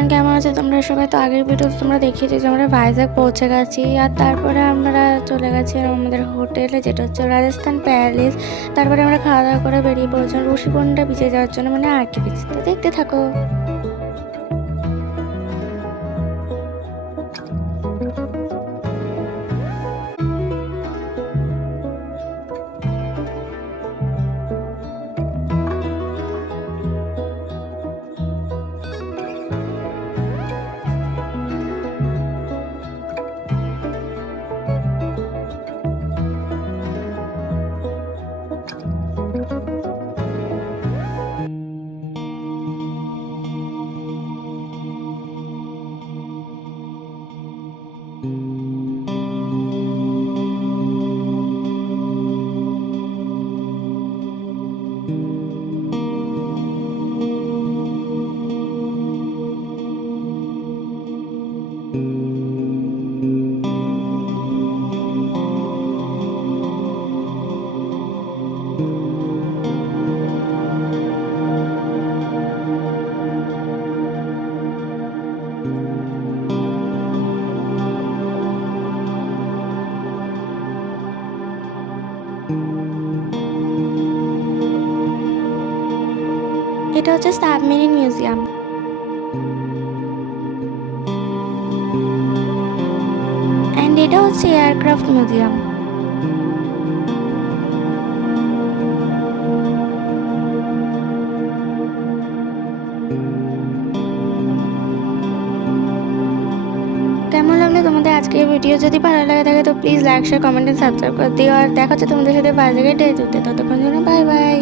Everyone, কেমন আছে তোমরা সবাই? তো আগের ভিডিওতে তোমরা দেখিয়েছো যে আমরা ভাইজ্যাগ পৌঁছে গেছি, আর তারপরে আমরা চলে গেছি আমাদের হোটেলে, যেটা হচ্ছে রাজস্থান প্যালেস। তারপরে আমরা খাওয়া দাওয়া করে বেরিয়ে পড়েছিলাম ঋষিকুণ্ডা বিচে যাওয়ার জন্য, মানে আর কি বিচ। তো দেখতে থাকো। এটা হচ্ছে সাবমেরিন মিউজিয়াম। অ্যান্ড এটা হচ্ছে এয়ারক্রাফট মিউজিয়াম। কেমন লাগলো তোমাদের আজকের ভিডিও? যদি ভালো লাগে থাকে তো please like, share, comment, subscribe করে দিও। আর দেখা হচ্ছে তোমাদের সাথে বাজারে ডে জুতে। ততক্ষণ জন্য বাই বাই।